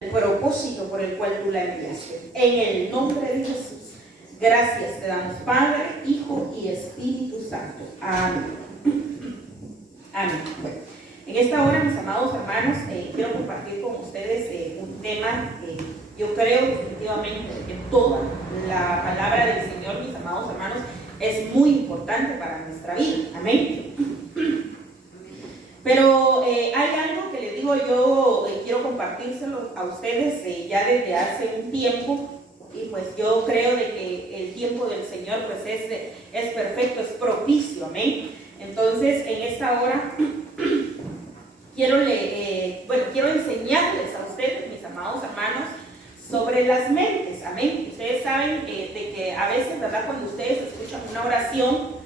el propósito por el cual tú la enviaste. En el nombre de Jesús, gracias te damos, Padre, Hijo y Espíritu Santo. Amén. Amén. Bueno, en esta hora, mis amados hermanos, quiero compartir con ustedes un tema que yo creo definitivamente que toda la palabra del Señor, mis amados hermanos, es muy importante para nuestra vida. Amén. Pero hay algo que les digo yo, quiero compartírselo a ustedes ya desde hace un tiempo, y pues yo creo de que el tiempo del Señor pues es perfecto, es propicio, amén. Entonces en esta hora quiero enseñarles a ustedes, mis amados hermanos, sobre las mentes, amén. Ustedes saben de que a veces, ¿verdad?, cuando ustedes escuchan una oración,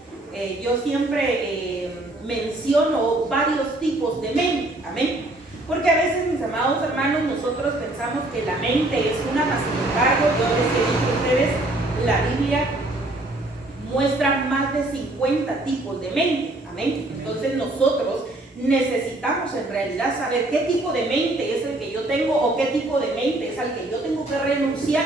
yo siempre menciono varios tipos de mente, amén. Porque a veces, mis amados hermanos, nosotros pensamos que la mente es una, mas sin embargo, yo les he dicho a ustedes, la Biblia muestra más de 50 tipos de mente, amén. Entonces nosotros necesitamos en realidad saber qué tipo de mente es el que yo tengo o qué tipo de mente es al que yo tengo que renunciar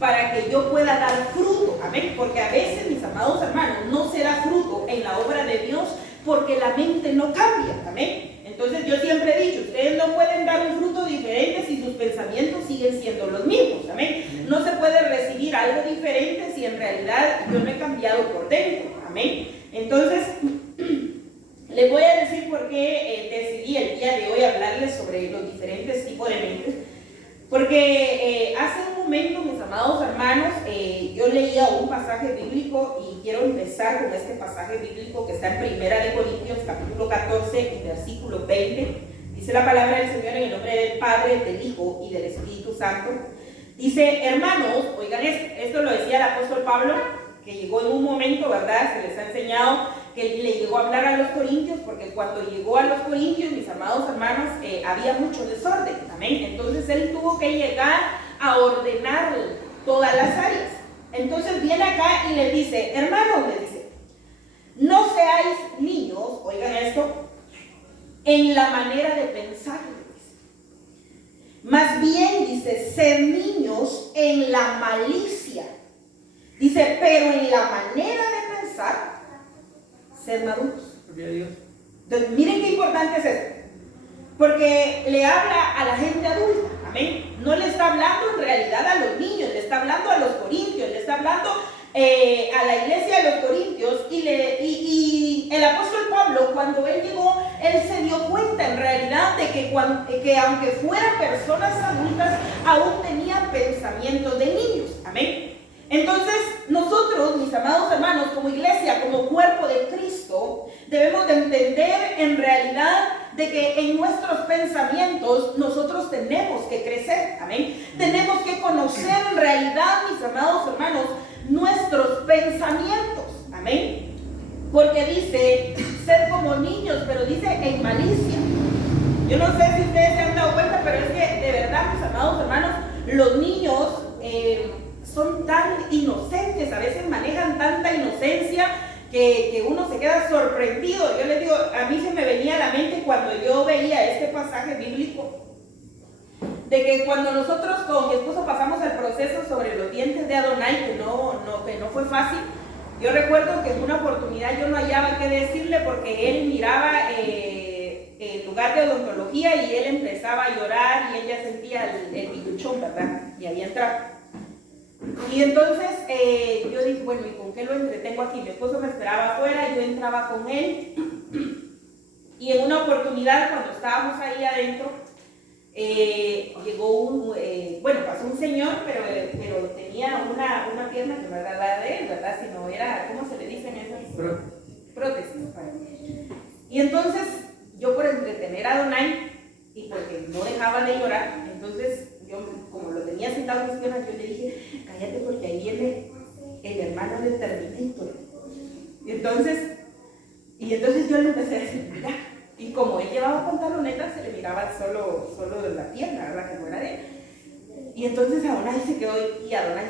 para que yo pueda dar fruto, amén. Porque a veces, mis amados hermanos, no se da fruto en la obra de Dios porque la mente no cambia, amén. Entonces yo siempre he dicho, ustedes no pueden dar un fruto diferente si sus pensamientos siguen siendo los mismos, amén. No se puede recibir algo diferente si en realidad yo no he cambiado por dentro, amén. Entonces les voy a decir por qué decidí el día de hoy hablarles sobre los diferentes tipos de mentes. Porque hace un momento, mis amados hermanos, yo leía un pasaje bíblico y quiero empezar con este pasaje bíblico que está en 1 Corintios capítulo 14 y versículo 20. Dice la palabra del Señor en el nombre del Padre, del Hijo y del Espíritu Santo. Dice, hermanos, oigan esto lo decía el apóstol Pablo, que llegó en un momento, ¿verdad? Se les ha enseñado que le llegó a hablar a los corintios, porque cuando llegó a los corintios, mis amados hermanos, había mucho desorden, amén. Entonces él tuvo que llegar a ordenar todas las áreas. Entonces viene acá y le dice, hermanos, le dice, no seáis niños, oigan esto, en la manera de pensar, más bien, dice, ser niños en la malicia. Dice, pero en la manera de pensar, ser maduros. Entonces, miren qué importante es esto. Porque le habla a la gente adulta, amén. No le está hablando en realidad a los niños, le está hablando a los corintios, le está hablando a la iglesia de los corintios. Y el apóstol Pablo, cuando él llegó, él se dio cuenta en realidad de que aunque fueran personas adultas, aún tenían pensamientos de niños, amén. Entonces, nosotros, mis amados hermanos, como iglesia, como cuerpo de Cristo, debemos de entender en realidad de que en nuestros pensamientos nosotros tenemos que crecer, amén. Tenemos que conocer en realidad, mis amados hermanos, nuestros pensamientos, amén. Porque dice, ser como niños, pero dice en malicia. Yo no sé si ustedes se han dado cuenta, pero es que de verdad, mis amados hermanos, los niños son tan inocentes, a veces manejan tanta inocencia que uno se queda sorprendido. Yo les digo, a mí se me venía a la mente cuando yo veía este pasaje bíblico, de que cuando nosotros con mi esposo pasamos el proceso sobre los dientes de Adonai, que no fue fácil. Yo recuerdo que en una oportunidad yo no hallaba qué decirle porque él miraba el lugar de odontología y él empezaba a llorar y ella sentía el pituchón, ¿verdad? Y ahí entraba. Y entonces yo dije, bueno, ¿y con qué lo entretengo aquí? Mi esposo me esperaba afuera, yo entraba con él. Y en una oportunidad, cuando estábamos ahí adentro, llegó pasó un señor, pero tenía una pierna que no era la de él, ¿verdad? Sino era, ¿cómo se le dicen esas? Prótesis. Y entonces, yo por entretener a Donay, y porque no dejaba de llorar, entonces yo, como lo tenía sentado en mis piernas, yo le dije, cállate porque ahí viene el hermano de Terminator. Y entonces yo le empecé a decir, mira, y como él llevaba pantalonetas, se le miraba solo de la pierna, ¿verdad? Que no era de él. Y entonces Adonai se quedó, y Adonai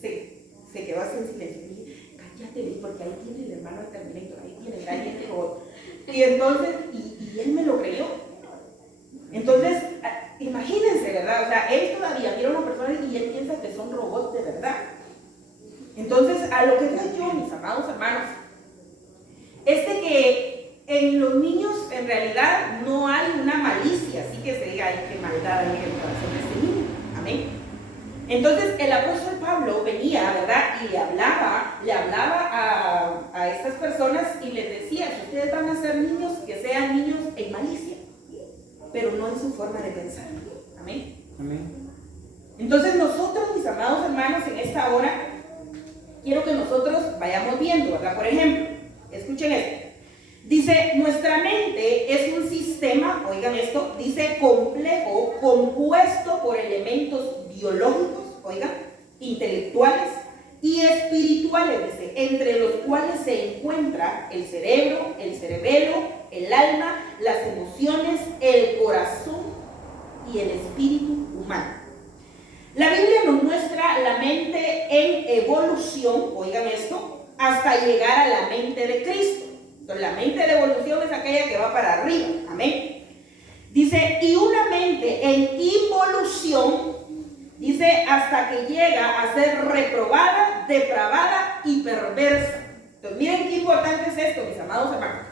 se quedó así en silencio. Y dije, cállate, porque ahí tiene el hermano de Terminator, ahí tiene el robot. Y entonces, y él me lo creyó. Entonces, imagínense, ¿verdad? O sea, él todavía mira a una persona y él piensa que son robots de verdad. Entonces, a lo que voy yo, mis amados hermanos, es de que en los niños en realidad no hay una malicia, así que se diga, ay, qué maldad hay en el corazón de este niño. Amén. Entonces el apóstol Pablo venía, ¿verdad? Y le hablaba a estas personas y les decía, si ustedes van a ser niños, que sean niños en malicia, pero no en su forma de pensar. Amén. Amén. Entonces nosotros, mis amados hermanos, en esta hora, quiero que nosotros vayamos viendo, ¿verdad? Por ejemplo, escuchen esto. Dice, nuestra mente es un sistema, oigan esto, dice complejo, compuesto por elementos biológicos, oigan, intelectuales y espirituales, dice, entre los cuales se encuentra el cerebro, el cerebelo, el alma, las emociones, el corazón y el espíritu humano. La Biblia nos muestra la mente en evolución, oigan esto, hasta llegar a la mente de Cristo. Entonces, la mente de evolución es aquella que va para arriba, amén. Dice, y una mente en involución, dice, hasta que llega a ser reprobada, depravada y perversa. Entonces, miren qué importante es esto, mis amados hermanos.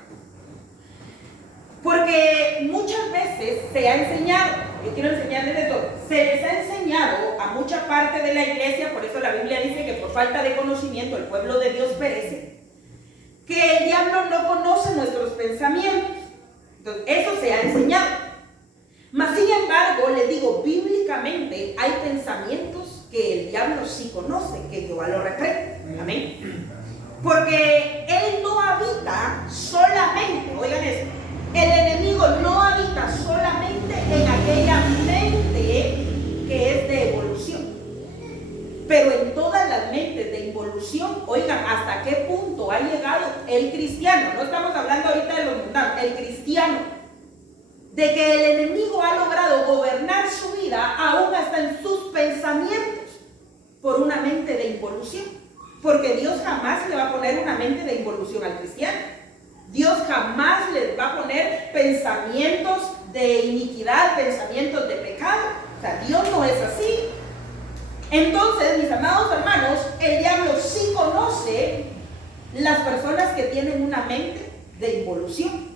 Porque muchas veces se ha enseñado, yo quiero enseñarles esto, se les ha enseñado a mucha parte de la iglesia, por eso la Biblia dice que por falta de conocimiento el pueblo de Dios perece, que el diablo no conoce nuestros pensamientos. Entonces, eso se ha enseñado. Mas, sin embargo, les digo, bíblicamente hay pensamientos que el diablo sí conoce, que Jehová lo reprende. Amén. Porque él no habita solamente, oigan esto, el enemigo no habita solamente en aquella mente que es de evolución, pero en todas las mentes de involución. Oigan, hasta qué punto ha llegado el cristiano, no estamos hablando ahorita de los mundanos, el cristiano, de que el enemigo ha logrado gobernar su vida aún hasta en sus pensamientos por una mente de involución, porque Dios jamás le va a poner una mente de involución al cristiano. Dios jamás les va a poner pensamientos de iniquidad, pensamientos de pecado. O sea, Dios no es así. Entonces, mis amados hermanos, el diablo sí conoce las personas que tienen una mente de involución.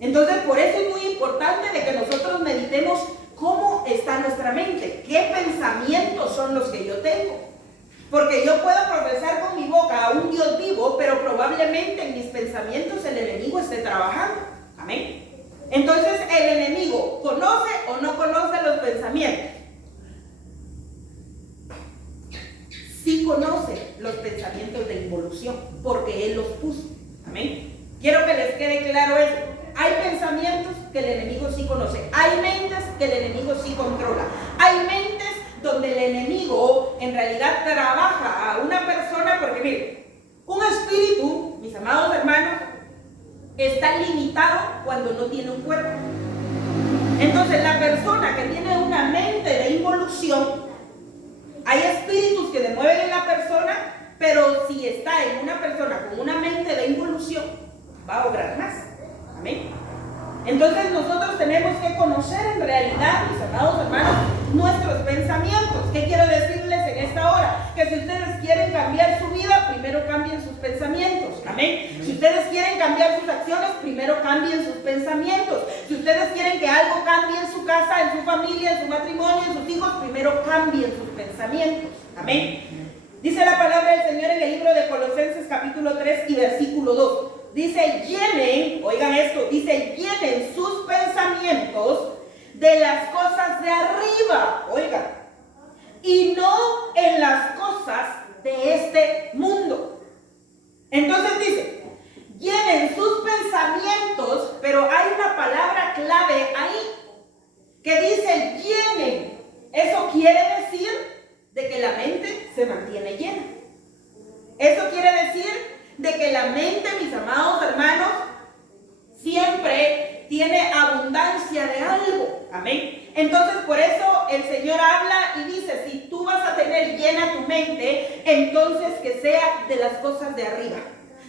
Entonces, por eso es muy importante de que nosotros meditemos cómo está nuestra mente, qué pensamientos son los que yo tengo. Porque yo puedo profesar con mi boca a un Dios vivo, pero probablemente en mis pensamientos el enemigo esté trabajando. Amén. Entonces, ¿el enemigo conoce o no conoce los pensamientos? Sí conoce los pensamientos de involución, porque Él los puso. Amén. Quiero que les quede claro eso. Hay pensamientos que el enemigo sí conoce. Hay mentes que el enemigo sí controla. Hay mentes donde el enemigo en realidad trabaja a una persona, porque miren, un espíritu, mis amados hermanos, está limitado cuando no tiene un cuerpo. Entonces, la persona que tiene una mente de involución, hay espíritus que se mueven en la persona, pero si está en una persona con una mente de involución, va a obrar más. Amén. Entonces nosotros tenemos que conocer en realidad, mis amados hermanos, nuestros pensamientos. ¿Qué quiero decirles en esta hora? Que si ustedes quieren cambiar su vida, primero cambien sus pensamientos. Amén. Si ustedes quieren cambiar sus acciones, primero cambien sus pensamientos. Si ustedes quieren que algo cambie en su casa, en su familia, en su matrimonio, en sus hijos, primero cambien sus pensamientos. Amén. Dice la palabra del Señor en el libro de Colosenses capítulo 3 y versículo 2. Dice, llenen, oigan esto, dice, llenen sus pensamientos de las cosas de arriba, oigan, y no en las cosas de este mundo. Entonces dice, llenen sus pensamientos, pero hay una palabra clave ahí, que dice llenen. Eso quiere decir de que la mente se mantiene llena. Eso quiere decir de que la mente, mis amados hermanos, siempre tiene abundancia de algo. Amén. Entonces, por eso el Señor habla y dice, si tú vas a tener llena tu mente, entonces que sea de las cosas de arriba.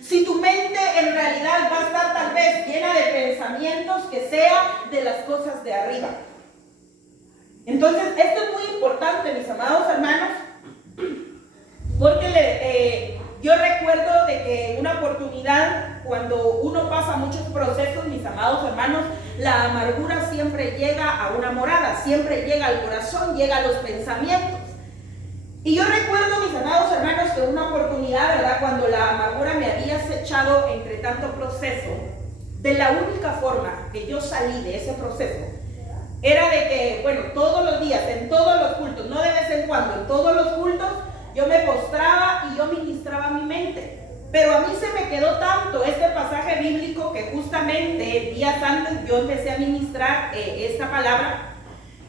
Si tu mente en realidad va a estar tal vez llena de pensamientos, que sea de las cosas de arriba. Entonces, esto es muy importante, mis amados hermanos, porque yo recuerdo de que en una oportunidad, cuando uno pasa muchos procesos, mis amados hermanos, la amargura siempre llega a una morada, siempre llega al corazón, llega a los pensamientos. Y yo recuerdo, mis amados hermanos, que en una oportunidad, ¿verdad?, cuando la amargura me había acechado entre tanto proceso, de la única forma que yo salí de ese proceso era de que, bueno, todos los días, en todos los cultos, no de vez en cuando, en todos los cultos, yo me postraba y yo ministraba mi mente. Pero a mí se me quedó tanto este pasaje bíblico que justamente días antes yo empecé a ministrar esta palabra.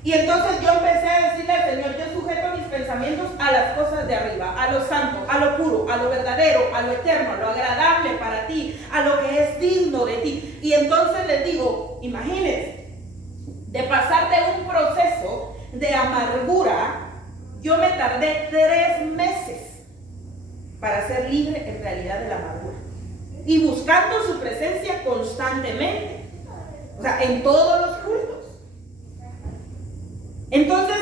Y entonces yo empecé a decirle al Señor, yo sujeto mis pensamientos a las cosas de arriba, a lo santo, a lo puro, a lo verdadero, a lo eterno, a lo agradable para ti, a lo que es digno de ti. Y entonces les digo, imagínense, de pasar de un proceso de amargura, yo me tardé 3 meses para ser libre en realidad de la amargura. Y buscando su presencia constantemente, o sea, en todos los cultos. Entonces,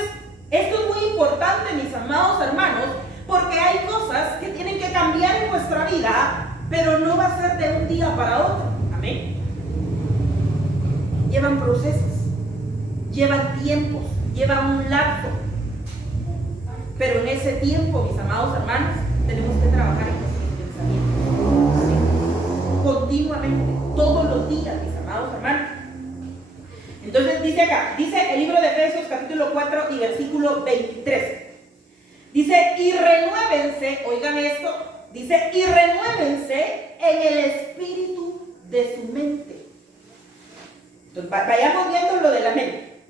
esto es muy importante, mis amados hermanos, porque hay cosas que tienen que cambiar en nuestra vida, pero no va a ser de un día para otro. Amén. Llevan procesos, llevan tiempos, llevan un lapso. Pero en ese tiempo, mis amados hermanos, tenemos que trabajar en nuestros pensamientos. Amén. Continuamente, todos los días, mis amados hermanos. Entonces dice acá, dice el libro de Efesios capítulo 4 y versículo 23. Dice, y renuévense, oigan esto, dice, y renuévense en el espíritu de su mente. Entonces vayamos viendo lo de la mente.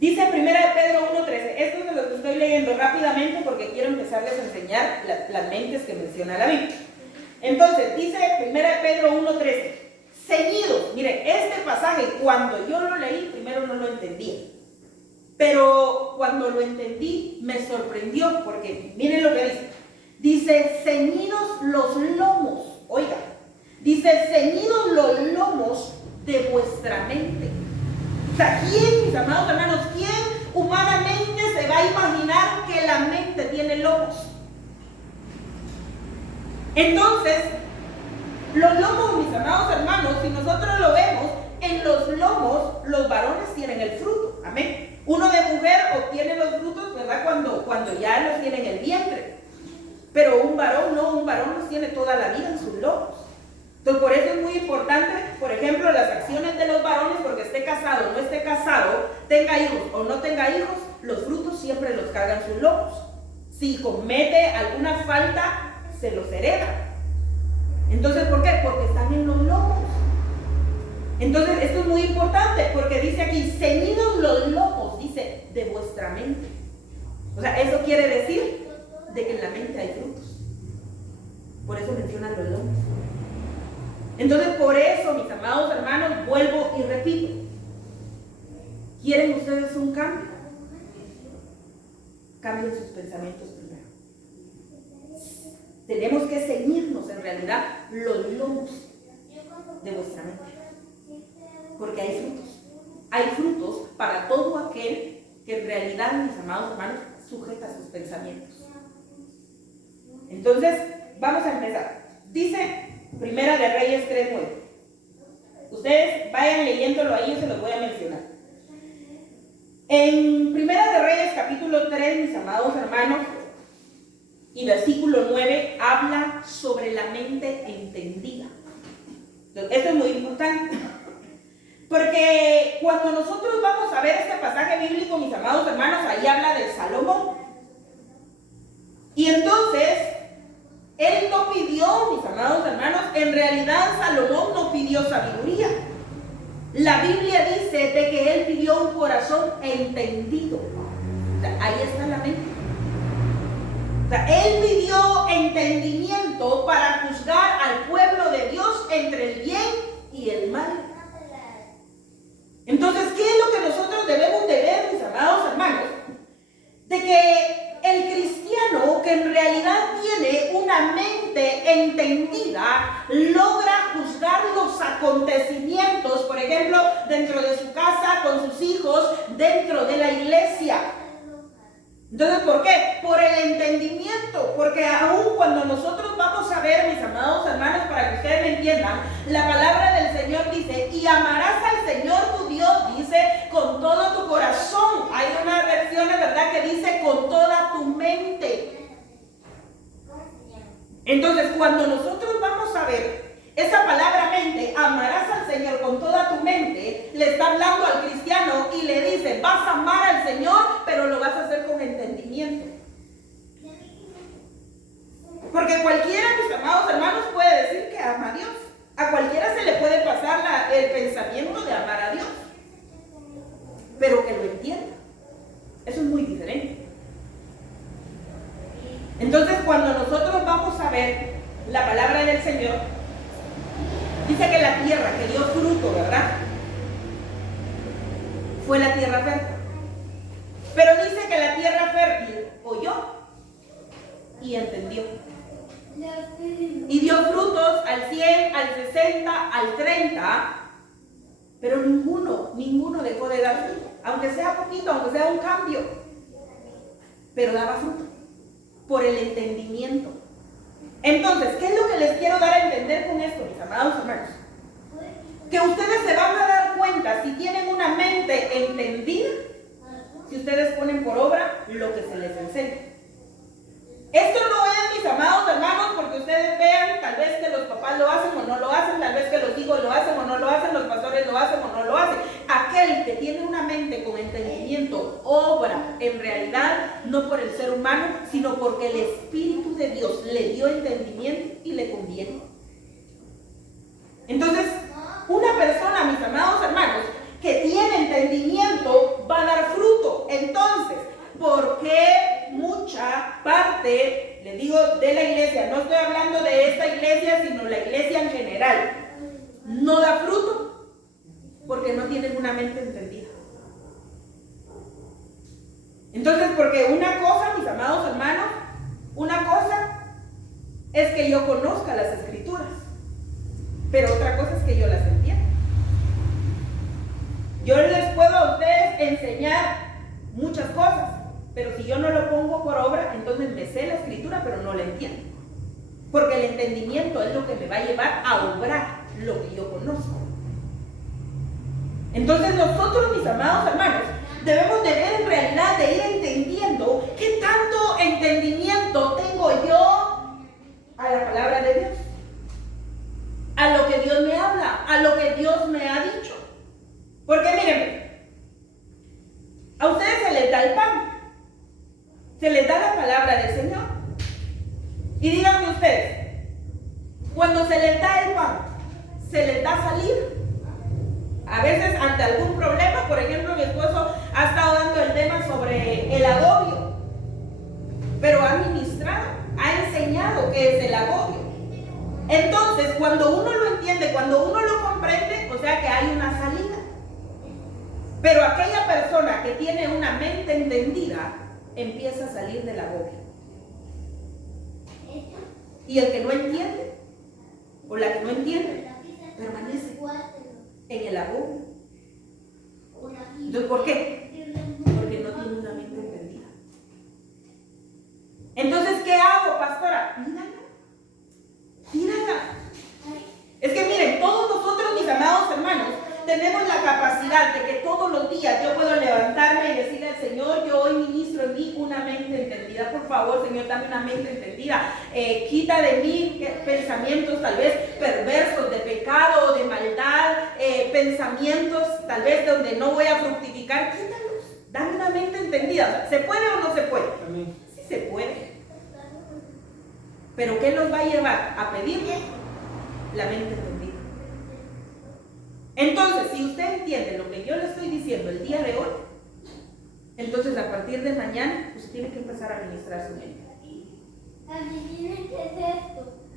Dice 1 Pedro 1:13, esto es de lo que estoy leyendo rápidamente porque quiero empezarles a enseñar las mentes que menciona la Biblia. Entonces, dice 1 Pedro 1:13, ceñidos. Mire, este pasaje cuando yo lo leí, primero no lo entendía. Pero cuando lo entendí, me sorprendió porque miren lo que dice. Dice, ceñidos los lomos. Oiga, dice, ceñidos los lomos de vuestra mente. O sea, ¿quién, mis amados hermanos, quién humanamente se va a imaginar que la mente tiene lomos? Entonces, los lomos, mis amados hermanos, si nosotros lo vemos, en los lomos los varones tienen el fruto. Amén. Uno de mujer obtiene los frutos, ¿verdad? Cuando ya los tiene en el vientre. Pero un varón no, un varón los tiene toda la vida en sus lomos. Entonces, por eso es muy importante, por ejemplo, las acciones de los varones, porque esté casado o no esté casado, tenga hijos o no tenga hijos, los frutos siempre los cargan sus lomos. Si comete alguna falta, se los hereda. Entonces, ¿por qué? Porque están en los lomos. Entonces, esto es muy importante, porque dice aquí, ceñidos los lomos, dice, de vuestra mente. O sea, eso quiere decir de que en la mente hay frutos. Por eso mencionan los lomos. Entonces, por eso, mis amados hermanos, vuelvo y repito. ¿Quieren ustedes un cambio? Cambien sus pensamientos primero. Tenemos que ceñirnos en realidad los lomos de vuestra mente. Porque hay frutos. Hay frutos para todo aquel que en realidad, mis amados hermanos, sujeta sus pensamientos. Entonces, vamos a empezar. Dice Primera de Reyes 3:9. Ustedes vayan leyéndolo ahí, yo se los voy a mencionar. En Primera de Reyes capítulo 3, mis amados hermanos, y versículo 9, habla sobre la mente entendida. Entonces, esto es muy importante. Porque cuando nosotros vamos a ver este pasaje bíblico, mis amados hermanos, ahí habla de Salomón. Y entonces, él no pidió, mis amados hermanos, en realidad Salomón no pidió sabiduría. La Biblia dice de que él pidió un corazón entendido. O sea, ahí está la mente. O sea, él pidió entendimiento para juzgar al pueblo de Dios entre el bien y el mal. Entonces, ¿qué es lo que nosotros debemos de ver, mis amados hermanos? De que el cristiano que en realidad tiene una mente entendida logra juzgar los acontecimientos, por ejemplo, dentro de su casa, con sus hijos, dentro de la iglesia. Entonces, ¿por qué? Por el entendimiento, porque aún cuando nosotros vamos a ver, mis amados hermanos, para que ustedes me entiendan, la palabra del Señor dice, y amarás al Señor tu Dios, dice, con todo tu corazón. Hay una versión, ¿verdad?, que dice, con toda tu mente. Entonces, cuando nosotros vamos a ver esa palabra mente, amarás al Señor con toda tu mente, le está hablando al cristiano y le dice, vas a amar al Señor, pero lo vas a hacer con entendimiento. Porque cualquiera, mis amados hermanos, puede decir que ama a Dios. A cualquiera se le puede pasar el pensamiento de amar a Dios, pero que lo entienda. Eso es muy diferente. Entonces, cuando nosotros vamos a ver la palabra del Señor, dice que la tierra que dio fruto, ¿verdad?, fue la tierra fértil. Pero dice que la tierra fértil oyó y entendió. Y dio frutos al 100, al 60, al 30, pero ninguno dejó de dar fruto. Aunque sea poquito, aunque sea un cambio, pero daba fruto por el entendimiento. Entonces, ¿qué es lo que les quiero dar a entender con esto, mis amados hermanos? Que ustedes se van a dar cuenta si tienen una mente entendida, si ustedes ponen por obra lo que se les enseña. Esto no es, mis amados hermanos, porque ustedes vean tal vez que los papás lo hacen o no lo hacen, tal vez que los hijos lo hacen o no lo hacen, los pastores lo hacen o no lo hacen. Aquel que tiene una mente con entendimiento obra en realidad no por el ser humano, sino porque el Espíritu de Dios le dio entendimiento y le conviene. Entonces, una persona, mis amados hermanos, que tiene entendimiento va a dar fruto. Entonces, ¿por qué mucha parte, les digo, de la iglesia, no estoy hablando de esta iglesia, sino la iglesia en general, no da fruto? Porque no tienen una mente entendida. Entonces, porque una cosa, mis amados hermanos, una cosa es que yo conozca las escrituras, pero otra cosa es que yo las entienda. Yo les puedo a ustedes enseñar muchas cosas, pero si yo no lo pongo por obra, entonces me sé la escritura, pero no la entiendo. Porque el entendimiento es lo que me va a llevar a obrar lo que yo conozco. Entonces nosotros, mis amados hermanos, debemos de ver en realidad, de ir entendiendo qué tanto entendimiento tengo yo a la palabra de Dios, a lo que Dios me habla, a lo que Dios me ha dicho. Porque mírenme, a ustedes se les da el pan, se les da la palabra del Señor. Y díganme ustedes, cuando se les da el pan, se les da salir. A veces ante algún problema, por ejemplo, mi esposo ha estado dando el tema sobre el agobio, pero ha ministrado, ha enseñado qué es el agobio. Entonces, cuando uno lo entiende, cuando uno lo comprende, o sea que hay una salida. Pero aquella persona que tiene una mente entendida, empieza a salir del agobio. Y el que no entiende, o la que no entiende, permanece en el agobio. Entonces, ¿por qué? Porque no tiene una mente entendida. Entonces, ¿qué hago, pastora? Mírala. Es que miren, todos nosotros, mis amados hermanos, tenemos la capacidad de que todos los días yo puedo levantarme y decirle al Señor, yo hoy ministro en mí una mente entendida. Por favor, Señor, dame una mente entendida. Quita de mí pensamientos tal vez perversos, de pecado, de maldad, pensamientos tal vez donde no voy a fructificar. Quítalos. Dame una mente entendida. O sea, ¿se puede o no se puede? Sí se puede. Pero ¿qué nos va a llevar a pedirle? La mente entendida. Entonces, si usted entiende lo que yo le estoy diciendo el día de hoy, entonces a partir de mañana usted tiene que empezar a administrar su mente.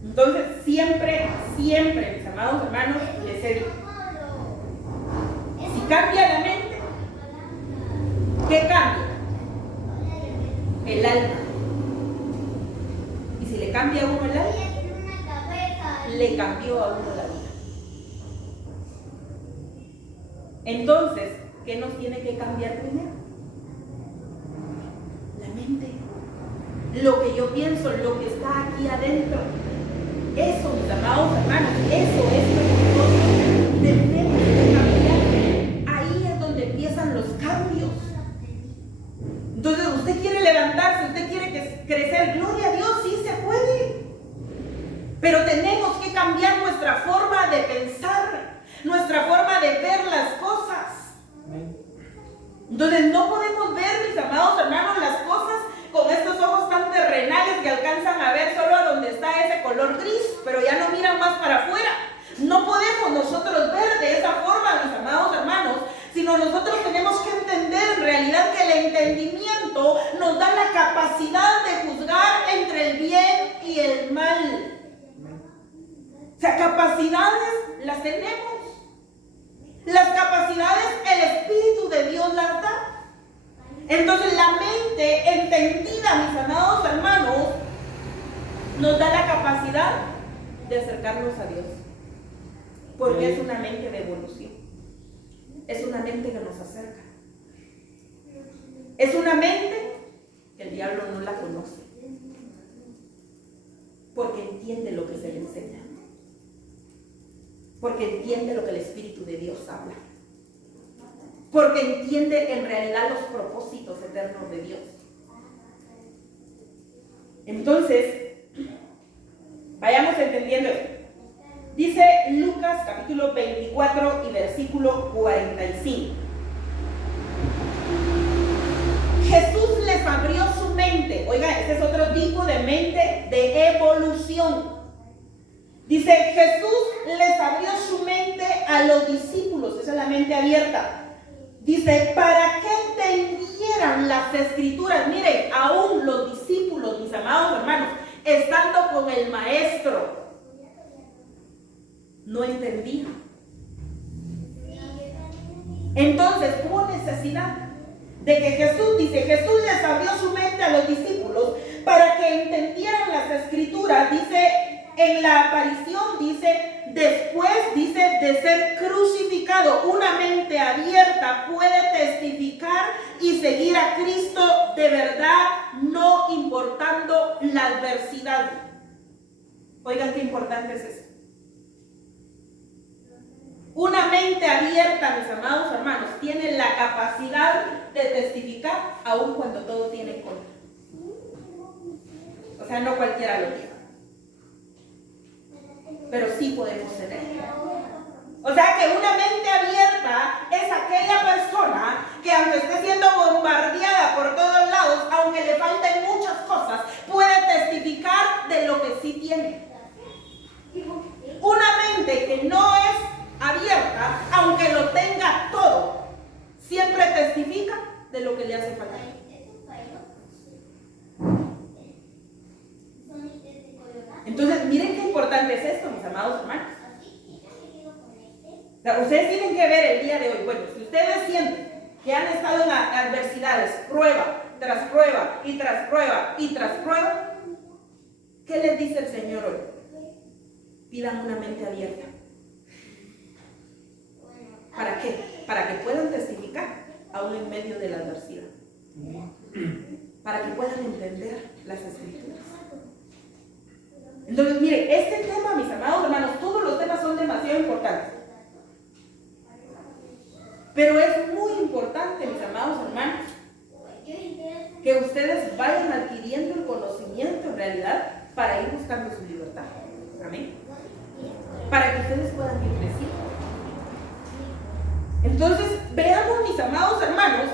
Entonces, siempre, mis amados hermanos, les he dicho, si cambia la mente, ¿qué cambia? El alma. Y si le cambia a uno el alma, le cambió a uno la vida. Entonces, ¿qué nos tiene que cambiar primero? La mente. Lo que yo pienso, lo que está aquí adentro. Eso, mis amados hermanos, eso es lo que nosotros tenemos que cambiar. Ahí es donde empiezan los cambios. Entonces, usted quiere levantarse, usted quiere crecer, gloria a Dios, sí se puede. Pero tenemos que cambiar nuestra forma de pensar, nuestra forma de ver las cosas. Entonces, no podemos ver, mis amados hermanos, las cosas con estos ojos tan terrenales que alcanzan a ver solo a donde está ese color gris, pero ya no miran más para afuera. No podemos nosotros ver de esa forma, mis amados hermanos, sino nosotros tenemos que entender en realidad que el entendimiento nos da la capacidad de juzgar entre el bien y el mal. O sea, capacidades las tenemos. Las capacidades el Espíritu de Dios las da. Entonces la mente entendida, mis amados hermanos, nos da la capacidad de acercarnos a Dios. Porque es una mente de evolución. Es una mente que nos acerca. Es una mente que el diablo no la conoce. Porque entiende lo que se le enseña. Porque entiende lo que el Espíritu de Dios habla. Porque entiende en realidad los propósitos eternos de Dios. Entonces, vayamos entendiendo esto. Dice Lucas capítulo 24 y versículo 45. Jesús les abrió su mente. Oiga, este es otro tipo de mente de evolución. Dice, Jesús les abrió su mente a los discípulos. Esa es la mente abierta. Dice, para que entendieran las escrituras. Miren, aún los discípulos, mis amados hermanos, estando con el maestro, no entendían. Entonces hubo necesidad de que Jesús, dice, Jesús les abrió su mente a los discípulos para que entendieran las escrituras. Dice, en la aparición, dice, después, dice, de ser crucificado, una mente abierta puede testificar y seguir a Cristo de verdad, no importando la adversidad. Oigan qué importante es eso. Una mente abierta, mis amados hermanos, tiene la capacidad de testificar aun cuando todo tiene contra. O sea, no cualquiera lo tiene. Pero sí podemos tener. O sea que una mente abierta es aquella persona que aunque esté siendo bombardeada por todos lados, aunque le falten muchas cosas, puede testificar de lo que sí tiene. Una mente que no es abierta, aunque lo tenga todo, siempre testifica de lo que le hace falta. Entonces, miren qué importante es esto, mis amados hermanos. O sea, ustedes tienen que ver el día de hoy. Bueno, si ustedes sienten que han estado en adversidades, prueba tras prueba y tras prueba y tras prueba, ¿qué les dice el Señor hoy? Pidan una mente abierta. ¿Para qué? Para que puedan testificar aún en medio de la adversidad. Para que puedan entender las escrituras. Entonces, miren, este tema, mis amados hermanos, todos los temas son demasiado importantes. Pero es muy importante, mis amados hermanos, que ustedes vayan adquiriendo el conocimiento en realidad para ir buscando su libertad. Amén. Para que ustedes puedan ir creciendo. Entonces, veamos, mis amados hermanos,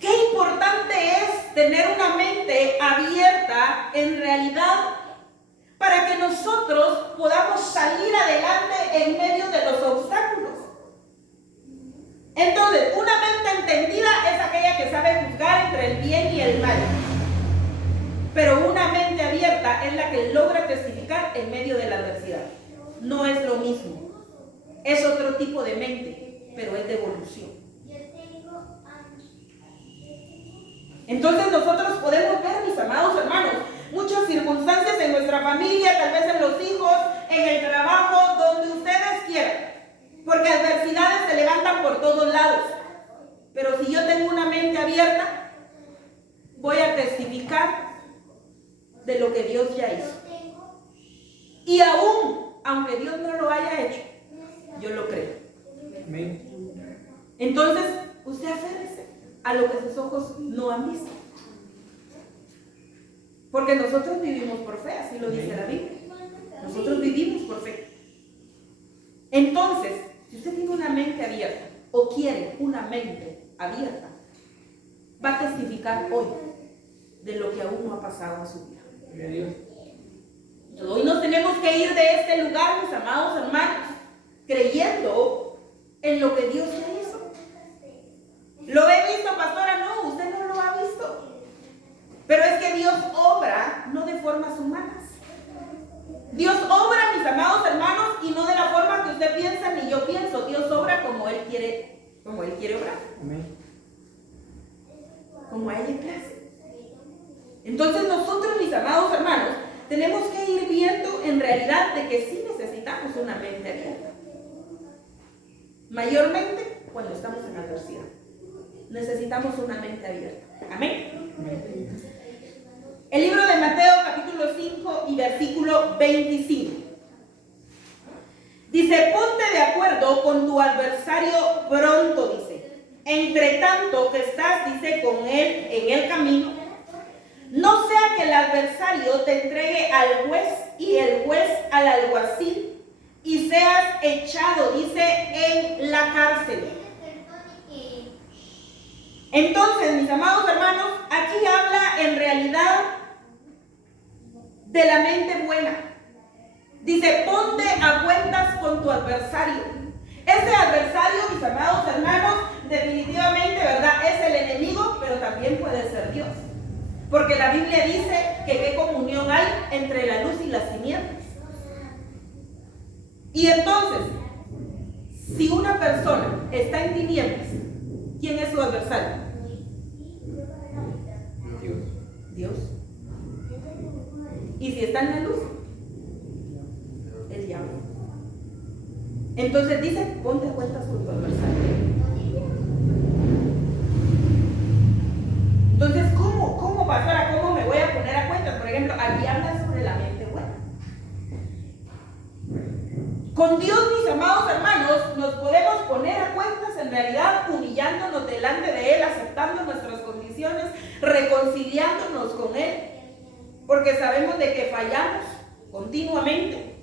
qué importante es tener una mente abierta en realidad para que nosotros podamos salir adelante en medio de los obstáculos. Entonces, una mente entendida es aquella que sabe juzgar entre el bien y el mal. Pero una mente abierta es la que logra testificar en medio de la adversidad. No es lo mismo. Es otro tipo de mente, pero es de evolución. Entonces nosotros podemos ver, mis amados hermanos, muchas circunstancias en nuestra familia, tal vez en los hijos, en el trabajo, donde ustedes quieran. Porque adversidades se levantan por todos lados. Pero si yo tengo una mente abierta, voy a testificar de lo que Dios ya hizo. Y aún, aunque Dios no lo haya hecho, yo lo creo. Entonces, usted aférrese a lo que sus ojos no han visto. Porque nosotros vivimos por fe, así lo dice la Biblia. Nosotros vivimos por fe. Entonces, si usted tiene una mente abierta o quiere una mente abierta, va a testificar hoy de lo que aún no ha pasado en su vida. Hoy nos tenemos que ir de este lugar, mis amados hermanos, creyendo en lo que Dios ya hizo. ¿Lo he visto, pastora? No, usted no lo ha visto. Pero es que Dios obra no de formas humanas. Dios obra, mis amados hermanos, y no de la forma que usted piensa ni yo pienso. Dios obra como Él quiere obrar. Amén. Como a Él le place. Entonces nosotros, mis amados hermanos, tenemos que ir viendo en realidad de que sí necesitamos una mente abierta. Mayormente cuando estamos en adversidad. Necesitamos una mente abierta. Amén. Amén. El libro de Mateo capítulo 5 y versículo 25. Dice, ponte de acuerdo con tu adversario pronto, dice. Entre tanto que estás, dice, con él en el camino, no sea que el adversario te entregue al juez y el juez al alguacil y seas echado, dice, en la cárcel. Entonces, mis amados hermanos, aquí habla en realidad de la mente buena. Dice, ponte a cuentas con tu adversario. Ese adversario, mis amados hermanos, definitivamente, ¿verdad? Es el enemigo, pero también puede ser Dios. Porque la Biblia dice que qué comunión hay entre la luz y las tinieblas. Y entonces, si una persona está en tinieblas, ¿quién es su adversario? Dios. Y si está en la luz, el diablo. Entonces dice, ponte a cuentas con tu adversario. Entonces, ¿cómo pastora? ¿Cómo me voy a poner a cuentas? Por ejemplo, aquí habla sobre la mente buena. Con Dios, mis amados hermanos, nos podemos poner a cuentas en realidad humillándonos delante de Él, aceptando nuestras condiciones, reconciliándonos con Él. Porque sabemos de que fallamos continuamente.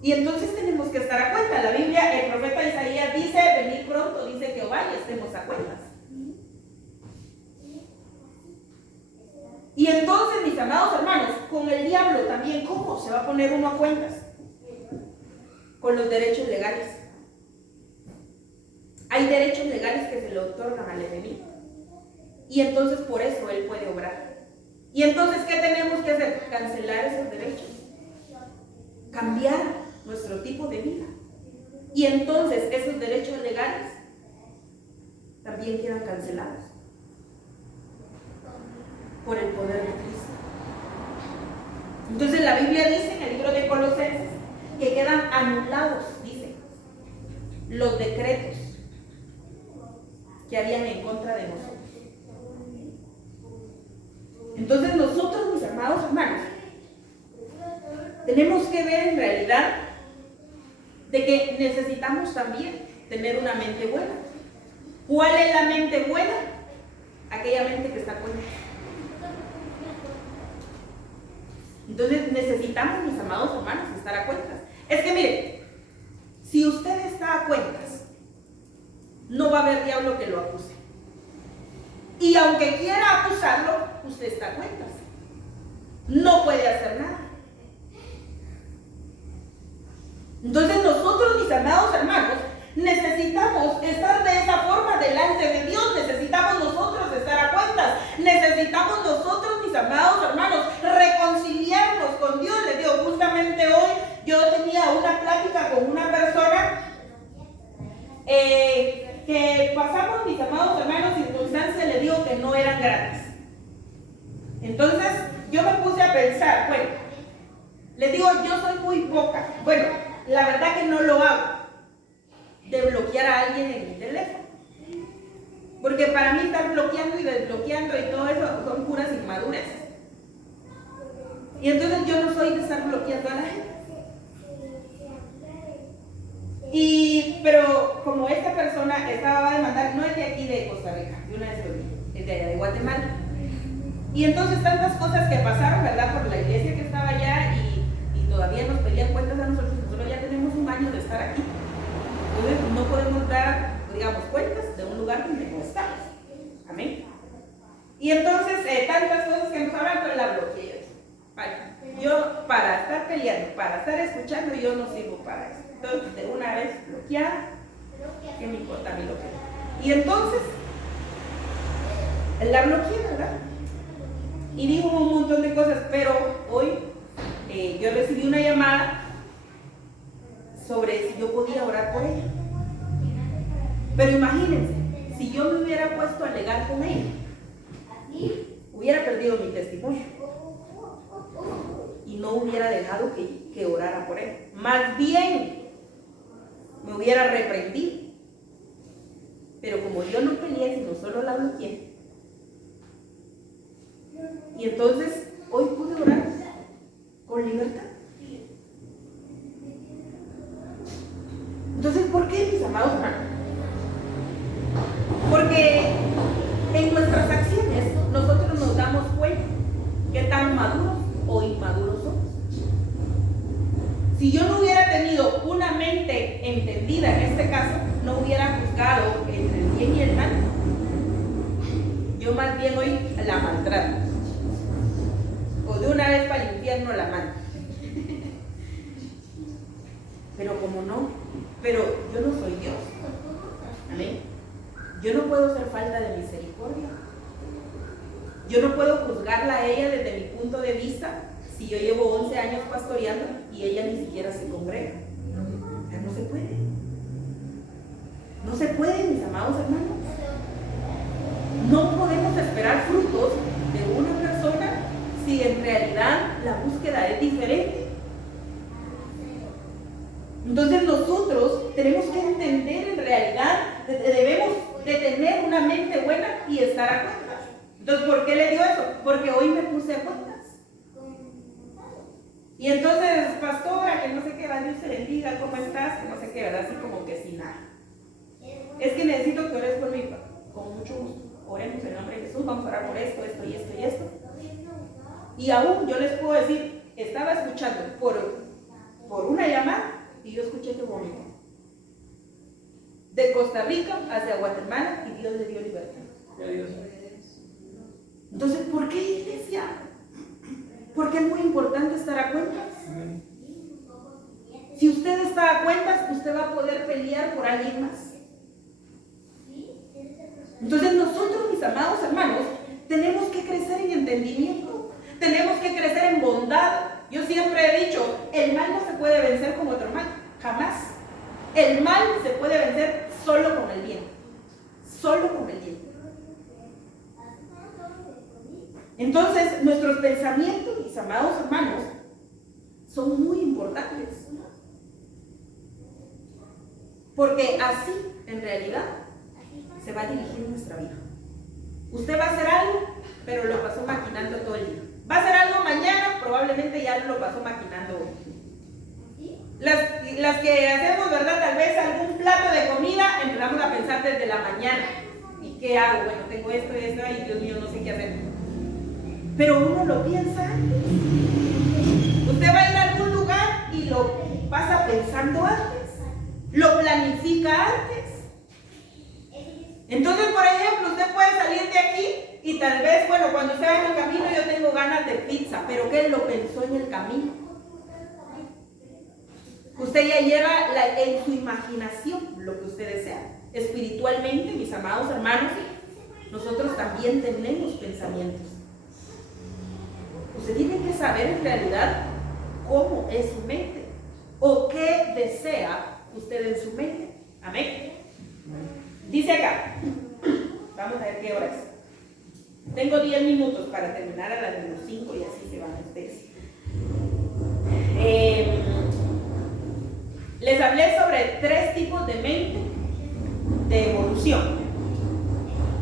Y entonces tenemos que estar a cuenta. La Biblia, el profeta Isaías dice, venid pronto, dice Jehová, y estemos a cuentas. Y entonces, mis amados hermanos, con el diablo también, ¿cómo se va a poner uno a cuentas? Con los derechos legales. Hay derechos legales que se le otorgan al enemigo. Y entonces por eso él puede obrar. Y entonces, ¿qué tenemos que hacer? Cancelar esos derechos. Cambiar nuestro tipo de vida. Y entonces esos derechos legales también quedan cancelados por el poder de Cristo. Entonces la Biblia dice en el libro de Colosenses que quedan anulados, dice, los decretos que habían en contra de nosotros. Entonces nosotros, mis amados hermanos, tenemos que ver en realidad de que necesitamos también tener una mente buena. ¿Cuál es la mente buena? Aquella mente que está buena. Entonces necesitamos, mis amados hermanos, estar a cuentas. Es que mire, si usted está a cuentas, no va a haber diablo que lo acuse. Y aunque quiera acusarlo, usted está a cuentas. No puede hacer nada. Entonces nosotros, mis amados hermanos, necesitamos estar de esa forma delante de Dios. Necesitamos nosotros estar a cuentas. Necesitamos nosotros, mis amados hermanos, reconciliarnos con Dios. Les digo, justamente hoy yo tenía una plática con una persona que pasamos, mis amados hermanos, circunstancias, le digo que no eran gratis. Entonces yo me puse a pensar, bueno, les digo, yo soy muy poca. Bueno, la verdad que no lo hago. de bloquear a alguien en mi teléfono. Porque para mí estar bloqueando y desbloqueando y todo eso son puras inmadureces. Y entonces yo no soy de estar bloqueando a la gente. Pero como esta persona estaba de mandar, no es de aquí de Costa Rica, de una vez lo dije, es de allá de Guatemala. Y entonces tantas cosas que pasaron, ¿verdad? Por la iglesia que estaba allá y todavía nos pedían cuentas a nosotros. Nosotros ya tenemos un año de estar aquí. Entonces no podemos dar, digamos, cuentas de un lugar donde no estamos. Amén. Y entonces tantas cosas que nos hablan, pero la bloqueé. Yo para estar peleando, para estar escuchando, yo no sirvo para eso. Entonces de una vez bloqueada, ¿qué me importa a mí lo que? Y entonces la bloqueé, ¿verdad? Y dijo un montón de cosas, pero hoy yo recibí una llamada sobre si yo podía orar por ella. Pero imagínense, si yo me hubiera puesto a alegar con ella, hubiera perdido mi testimonio y no hubiera dejado que orara por él. Más bien me hubiera reprendido. Pero como yo no peleé, sino solo la bloqueé, y entonces hoy pude orar con libertad. Entonces, ¿por qué, mis amados hermanos? Porque en nuestras acciones nosotros nos damos cuenta qué tan maduros o inmaduros somos. Si yo no hubiera tenido una mente entendida en este caso, no hubiera juzgado entre el bien y el mal. Yo más bien hoy la maltrato. O de una vez para el infierno la mando. Pero como no, pero yo no soy Dios. Amén. Yo no puedo hacer falta de misericordia. Yo no puedo juzgarla a ella desde mi punto de vista si yo llevo 11 años pastoreando y ella ni siquiera se congrega. O sea, no se puede. No se puede, mis amados hermanos. No podemos esperar frutos de una persona si en realidad la búsqueda es diferente. Entonces nosotros tenemos que entender en realidad, debemos de tener una mente buena y estar a cuentas. Entonces, ¿por qué le dio eso? Porque hoy me puse a cuentas. Y entonces, pastora, que no sé qué, Dios te bendiga, ¿cómo estás? Que no sé qué, ¿verdad? Así como que sin nada. Es que necesito que ores por mí, con mucho gusto. Oremos en el nombre de Jesús, vamos a orar por esto, esto y esto y esto. Y aún yo les puedo decir, estaba escuchando por una llamada y yo escuché que vomito. De Costa Rica hacia Guatemala y Dios le dio libertad. Entonces, ¿por qué, iglesia? Porque es muy importante estar a cuentas. Si usted está a cuentas, usted va a poder pelear por alguien más. Entonces nosotros, mis amados hermanos, tenemos que crecer en entendimiento, tenemos que crecer en bondad. Yo siempre he dicho, el mal no se puede vencer con otro mal, jamás. El mal se puede vencer solo con el bien, solo con el bien. Entonces, nuestros pensamientos, mis amados hermanos, son muy importantes. Porque así, en realidad, se va a dirigir nuestra vida. Usted va a hacer algo, pero lo pasó maquinando todo el día. Va a hacer algo mañana, probablemente ya lo pasó maquinando hoy. Las que hacemos, ¿verdad? Tal vez algún plato de comida, empezamos a pensar desde la mañana. ¿Y qué hago? Bueno, tengo esto y esto, y Dios mío, no sé qué hacer. Pero uno lo piensa antes. Usted va a ir a algún lugar y lo pasa pensando antes. Lo planifica antes. Entonces, por ejemplo, usted puede salir de aquí y tal vez, bueno, cuando usted va en el camino yo tengo ganas de pizza, pero ¿qué lo pensó en el camino? Usted ya lleva en su imaginación lo que usted desea. Espiritualmente, mis amados hermanos, nosotros también tenemos pensamientos. Usted tiene que saber en realidad cómo es su mente o qué desea usted en su mente. Amén. Dice acá, vamos a ver qué hora es. Tengo 10 minutos para terminar a las de los 5 y así se van ustedes. Les hablé sobre 3 tipos de mente de evolución.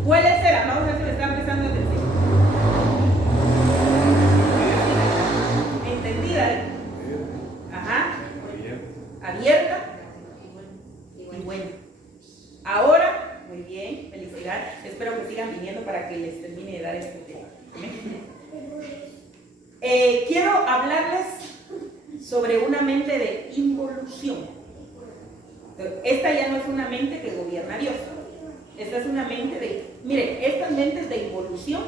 ¿Cuáles eran? Vamos a ver si me están prestando atención. ¿Entendida? Ajá. Abierta y buena. Ahora, muy bien, felicidades. Espero que sigan viniendo para que les termine de dar este tema. Quiero hablarles sobre una mente de involución. Esta ya no es una mente que gobierna a Dios. Esta es una mente de... Miren, estas mentes de involución,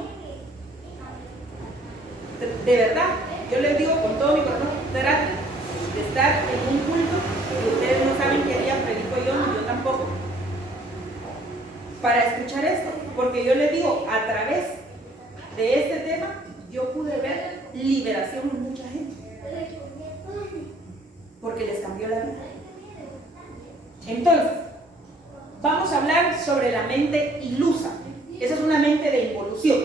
de verdad, yo les digo con todo mi corazón, traten de estar en un culto que ustedes no saben qué día predico yo, ni yo tampoco, para escuchar esto, porque yo les digo, a través de este tema, yo pude ver liberación en mucha gente, porque les cambió la vida. Entonces, vamos a hablar sobre la mente ilusa. Esa es una mente de involución.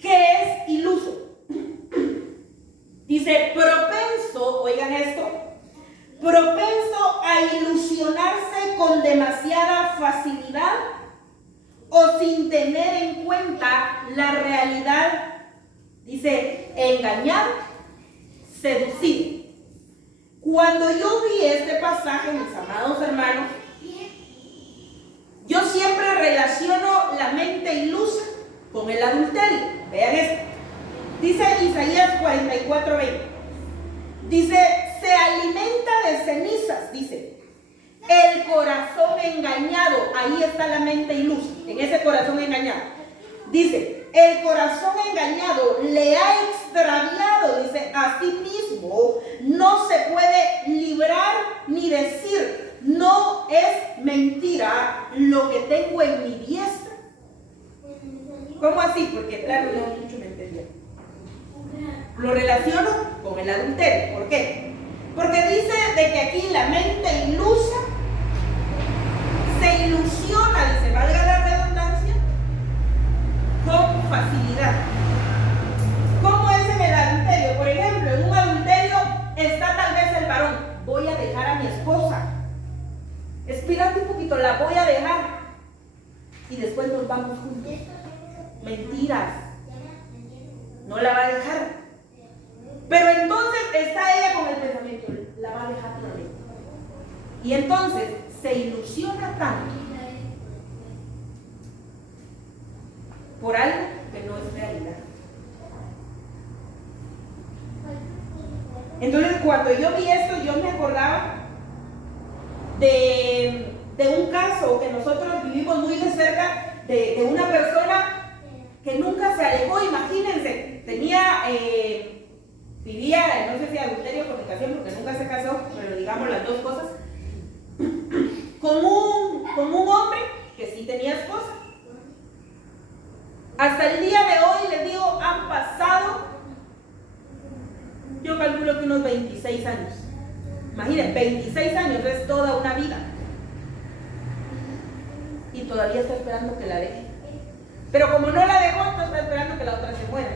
¿Qué es iluso? Dice, propenso, oigan esto, propenso a ilusionarse con demasiada facilidad o sin tener en cuenta la realidad. Dice, engañar, seducir. Cuando yo vi este pasaje, mis amados hermanos, yo siempre relaciono la mente ilusa con el adulterio. Vean esto. Dice Isaías 44:20. Dice, se alimenta de cenizas, dice. El corazón engañado, ahí está la mente ilusa, en ese corazón engañado. Dice, el corazón engañado le ha extraviado, dice, a sí mismo no se puede librar ni decir, no es mentira lo que tengo en mi diestra. ¿Cómo así? Porque claro, no mucho me entendía. Lo relaciono con el adulterio. ¿Por qué? Porque dice de que aquí la mente ilusa se ilusiona, dice, valga la redundancia, con facilidad. ¿Cómo es en el adulterio? Por ejemplo, en un adulterio está tal vez el varón, voy a dejar a mi esposa, espérate un poquito, la voy a dejar y después nos vamos juntos. Mentiras, no la va a dejar. Pero entonces está ella con el pensamiento, la va a dejar todavía. Y entonces se ilusiona tanto por algo que no es realidad. Entonces cuando yo vi esto, yo me acordaba de un caso que nosotros vivimos muy de cerca, de una persona que nunca se alejó. Imagínense, vivía, no sé si adulterio o fornicación, porque nunca se casó, pero digamos las dos cosas, con un hombre que sí tenía esposa. Hasta el día de hoy, les digo, han pasado, yo calculo que unos 26 años. Imaginen, 26 años es toda una vida. Y todavía está esperando que la deje. Pero como no la dejó, entonces está esperando que la otra se muera.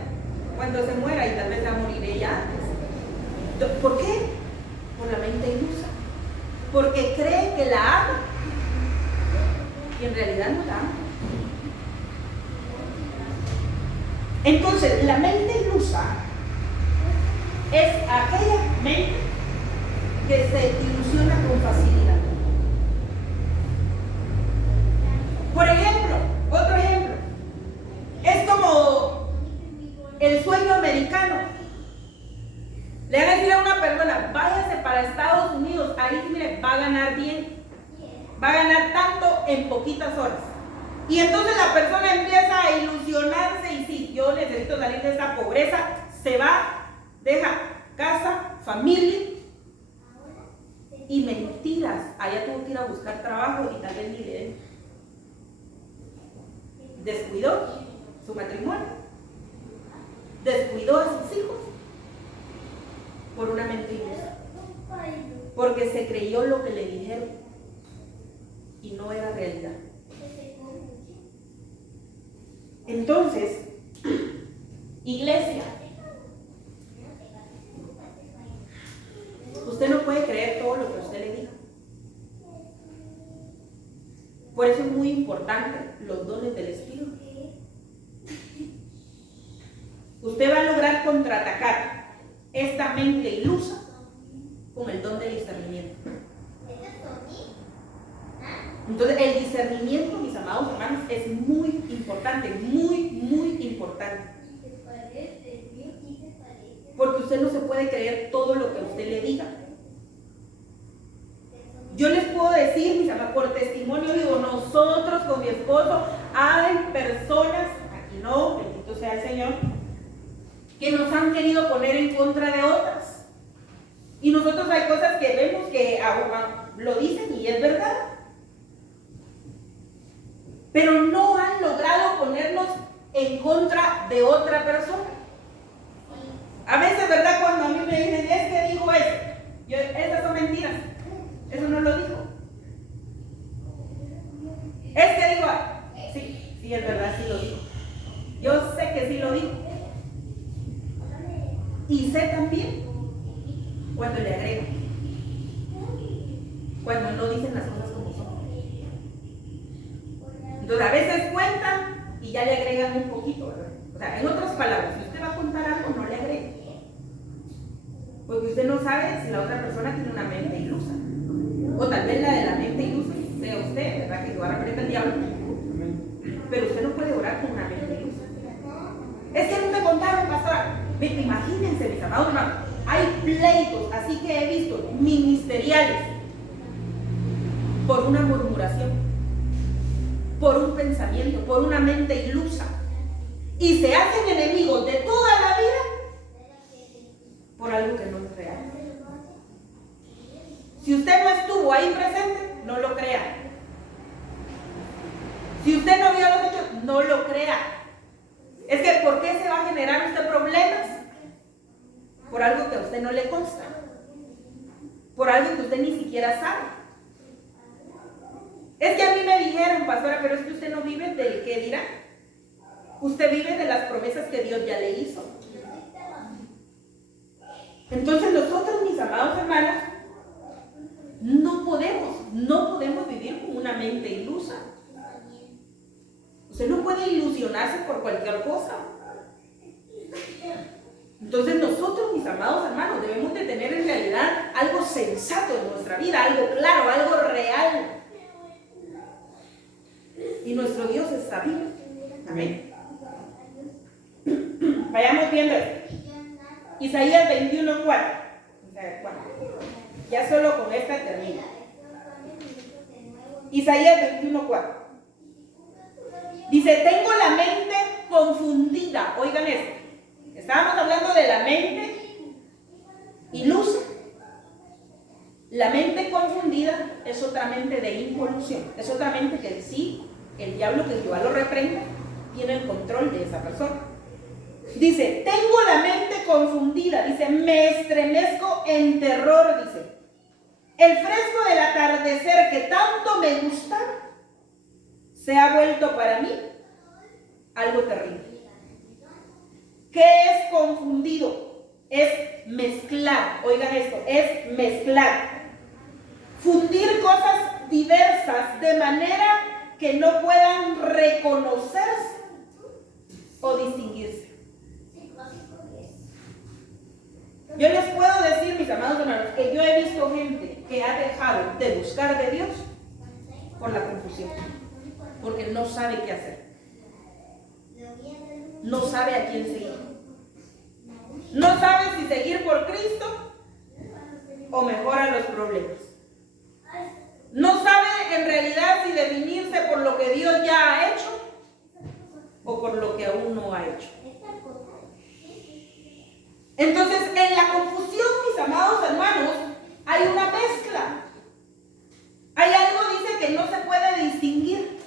Cuando se muera, y tal vez va a morir ella antes. ¿Por qué? Por la mente ilusa. Porque cree que la ama y en realidad no la ama. Entonces, la mente ilusa es aquella mente que se ilusiona con facilidad. Por ejemplo, otro ejemplo, es como el sueño americano. Le van a decir a una persona, váyase para Estados Unidos, ahí sí, mire, va a ganar bien, va a ganar tanto en poquitas horas. Y entonces la persona empieza a ilusionarse y sí, yo necesito salir de esta pobreza, se va, deja casa, familia y mentiras. Allá tuvo que ir a buscar trabajo y tal vez ni le den. Descuidó su matrimonio, descuidó a sus hijos por una mentira, porque se creyó lo que le dijeron y no era realidad. Entonces, iglesia, usted no puede importante los dones del Espíritu. Usted va a lograr contraatacar esta mente ilusa con el don del discernimiento. Entonces, el discernimiento, mis amados hermanos, es muy importante, muy, muy importante. Porque usted no se puede creer todo lo que usted le diga. Yo les puedo decir, mis amados, por testimonio digo, nosotros con mi esposo, hay personas, aquí no, bendito sea el Señor, que nos han querido poner en contra de otras. Y nosotros hay cosas que vemos que lo dicen y es verdad. Pero no han logrado ponernos en contra de otra persona. A veces, ¿verdad? Cuando a mí me dicen, es que dijo eso, esas son mentiras. Eso no lo dijo. Es que dijo, sí, es verdad, sí lo dijo. Yo sé que sí lo dijo. Y sé también cuando le agregan, cuando no dicen las cosas como son. Entonces a veces cuentan y ya le agregan un poquito, ¿verdad? O sea, en otras palabras, si usted va a contar algo, no le agregue. Porque usted no sabe si la otra persona tiene una mente ilusa. O tal vez la de la mente ilusa sea usted, ¿verdad? Que va a representar el diablo. Pero usted no puede orar con una mente ilusa. Es que no me contaron, pastora. Imagínense, mis amados hermanos, hay pleitos, así que he visto, ministeriales, por una murmuración, por un pensamiento, por una mente ilusa. Y se hacen enemigos de toda la vida por algo que no es real. Si usted no estuvo ahí presente, no lo crea. Si usted no vio los hechos, no lo crea. Es que ¿por qué se va a generar usted problemas? Por algo que a usted no le consta. Por algo que usted ni siquiera sabe. Es que a mí me dijeron, pastora, pero es que usted no vive del qué dirá. Usted vive de las promesas que Dios ya le hizo. Entonces nosotros, mis amados hermanos, no podemos vivir con una mente ilusa. Usted no puede ilusionarse por cualquier cosa. Entonces nosotros, mis amados hermanos, debemos de tener en realidad algo sensato en nuestra vida, algo claro, algo real. Y nuestro Dios está vivo. Amén. Vayamos viendo esto. Isaías 21:4. Ya solo con esta termino. Isaías 21:4. Dice, tengo la mente confundida. Oigan esto. Estábamos hablando de la mente ilusa. La mente confundida es otra mente de involución. Es otra mente que sí, el diablo, que Jehová lo reprenda, tiene el control de esa persona. Dice, tengo la mente confundida. Dice, me estremezco en terror. Dice, el fresco del atardecer que tanto me gustaba se ha vuelto para mí algo terrible. ¿Qué es confundido? Es mezclar. Oigan esto, es mezclar. Fundir cosas diversas de manera que no puedan reconocerse o distinguirse. Yo les puedo decir, mis amados hermanos, que yo he visto gente que ha dejado de buscar de Dios por la confusión, porque no sabe qué hacer, no sabe a quién seguir, no sabe si seguir por Cristo o mejora los problemas, no sabe en realidad si definirse por lo que Dios ya ha hecho o por lo que aún no ha hecho. Entonces, en la confusión, mis amados hermanos, hay una mezcla. Hay algo, dice, que no se puede distinguir.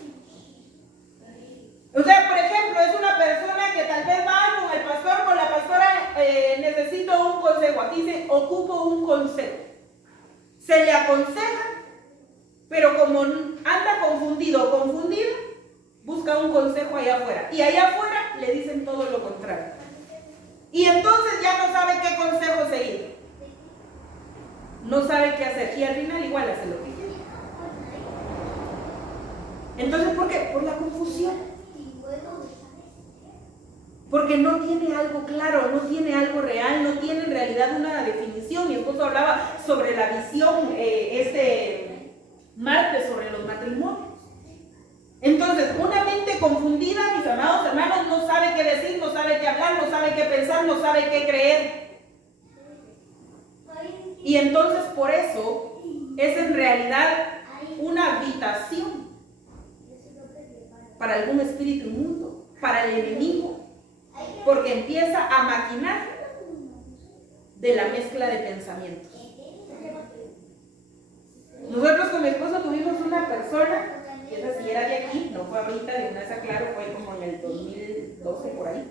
O sea, por ejemplo, es una persona que tal vez va con el pastor, con la pastora, necesito un consejo. Aquí dice, ocupo un consejo. Se le aconseja, pero como anda confundido o confundida, busca un consejo allá afuera. Y allá afuera le dicen todo lo contrario. Y entonces ya no sabe qué consejo seguir. No sabe qué hacer. Y al final igual hace lo que quiere. Entonces, ¿por qué? Por la confusión. Porque no tiene algo claro, no tiene algo real, no tiene en realidad una definición. Mi esposo hablaba sobre la visión este martes sobre los matrimonios. Entonces, una mente confundida, mis amados hermanos, no sabe qué decir, no sabe qué hablar, no sabe qué pensar, no sabe qué creer. Y entonces por eso es en realidad una habitación para algún espíritu inmundo, para el enemigo, porque empieza a maquinar de la mezcla de pensamientos. Nosotros con mi esposo tuvimos una persona, que esa sí era de aquí, no fue ahorita, de una esa claro, fue como en el 2012 por ahí.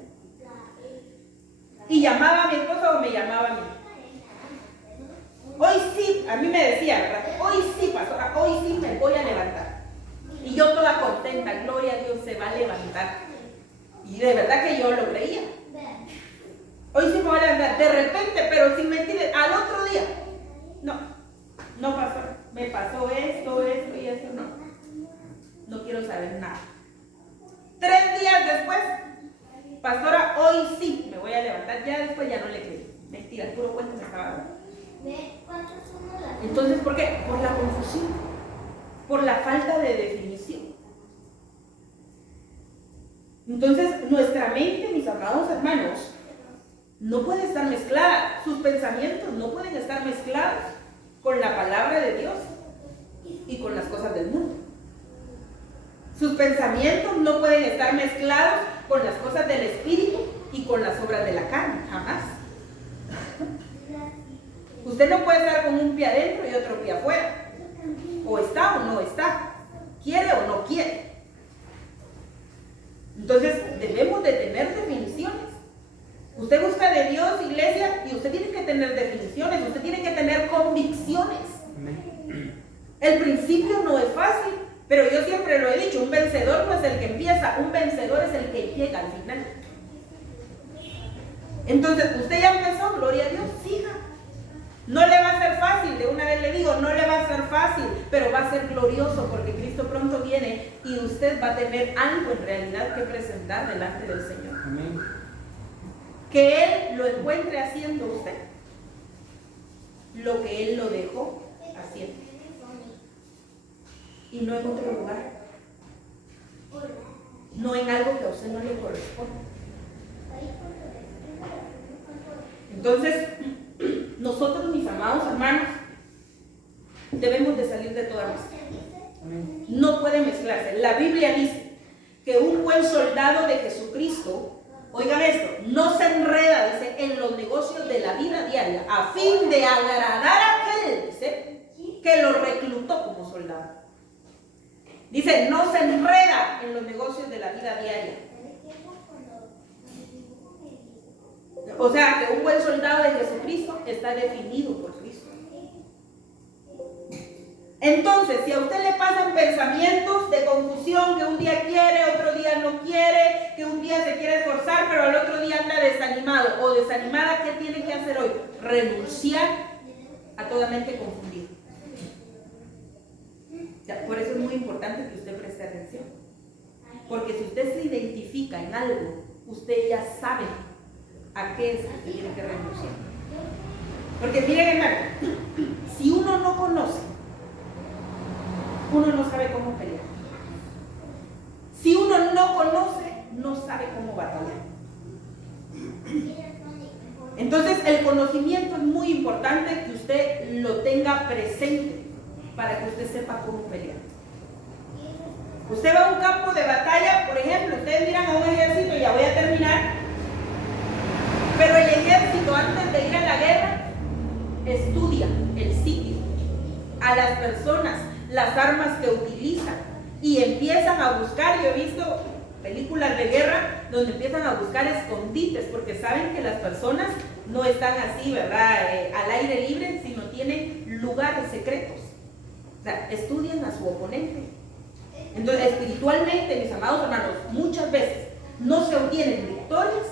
Y llamaba a mi esposo o me llamaba a mí. Hoy sí, a mí me decía, ¿verdad? Hoy sí, pastora, hoy sí me voy a levantar. Y yo toda contenta, gloria a Dios, se va a levantar. Y de verdad que yo lo creía. Hoy sí me voy a levantar, de repente, pero sin mentir, al otro día. No pasó, me pasó esto y eso, no quiero saber nada. 3 días después, pastora, hoy sí me voy a levantar, ya después ya no le creí. Mentira, el puro cuento me estaba dando. Entonces, ¿por qué? Por la confusión, por la falta de definición. Entonces, nuestra mente, mis amados hermanos, no puede estar mezclada, sus pensamientos no pueden estar mezclados con la palabra de Dios y con las cosas del mundo. Sus pensamientos no pueden estar mezclados con las cosas del espíritu y con las obras de la carne, jamás. Usted no puede estar con un pie adentro y otro pie afuera. O está o no está. Quiere o no quiere. Entonces debemos de tener definiciones. Usted busca de Dios, iglesia, y usted tiene que tener definiciones. Usted tiene que tener convicciones. El principio no es fácil, pero yo siempre lo he dicho, un vencedor no es el que empieza, un vencedor es el que llega al final. Entonces, usted ya empezó, gloria a Dios, siga. No le va a ser fácil, de una vez le digo, no le va a ser fácil, pero va a ser glorioso porque Cristo pronto viene y usted va a tener algo en realidad que presentar delante del Señor. Amén. Que Él lo encuentre haciendo usted lo que Él lo dejó haciendo y no en otro lugar, no en algo que a usted no le corresponde. Entonces, nosotros, mis amados hermanos, debemos de salir de toda mezcla. No puede mezclarse. La Biblia dice que un buen soldado de Jesucristo, oigan esto, no se enreda, dice, en los negocios de la vida diaria, a fin de agradar a aquel, dice, que lo reclutó como soldado. Dice, no se enreda en los negocios de la vida diaria. O sea, que un buen soldado de Jesucristo está definido por Cristo. Entonces, si a usted le pasan pensamientos de confusión, que un día quiere, otro día no quiere, que un día se quiere esforzar, pero al otro día anda desanimado o desanimada, ¿qué tiene que hacer hoy? Renunciar a toda mente confundida. Por eso es muy importante que usted preste atención. Porque si usted se identifica en algo, usted ya sabe a qué es que tiene que renunciar. Porque miren, hermano, si uno no conoce, uno no sabe cómo pelear. Si uno no conoce, no sabe cómo batallar. Entonces, el conocimiento es muy importante que usted lo tenga presente para que usted sepa cómo pelear. Usted va a un campo de batalla, por ejemplo, ustedes miran a un ejército, y ya voy a terminar, pero el ejército antes de ir a la guerra estudia el sitio, a las personas, las armas que utilizan y empiezan a buscar. Yo he visto películas de guerra donde empiezan a buscar escondites porque saben que las personas no están así, ¿verdad? Al aire libre, sino tienen lugares secretos. O sea, estudian a su oponente. Entonces, espiritualmente, mis amados hermanos, muchas veces no se obtienen victorias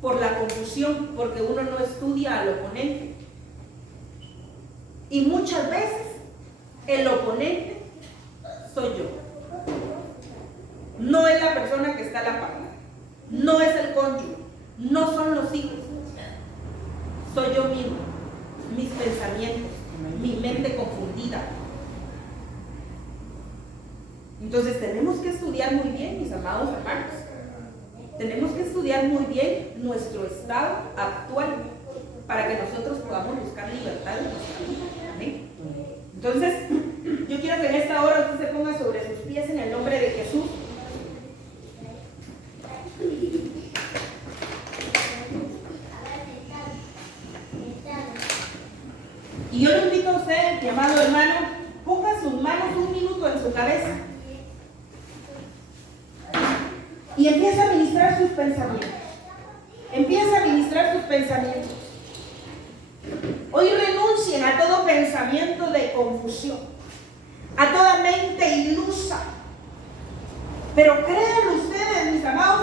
por la confusión, porque uno no estudia al oponente. Y muchas veces el oponente soy yo. no es la persona que está a la par, no es el cónyuge, no son los hijos, soy yo mismo, mis pensamientos, mi mente confundida. Entonces tenemos que estudiar muy bien, mis amados hermanos. Tenemos que estudiar muy bien nuestro estado actual para que nosotros podamos buscar libertad en nuestra vida. ¿Amén? Entonces, yo quiero que en esta hora usted se ponga sobre sus pies en el nombre de Jesús. Y yo le invito a usted, mi amado hermano, ponga sus manos un minuto en su cabeza y empieza a ministrar sus pensamientos. Empieza a ministrar sus pensamientos. Hoy renuncien a todo pensamiento de confusión, a toda mente ilusa. Pero crean ustedes, mis amados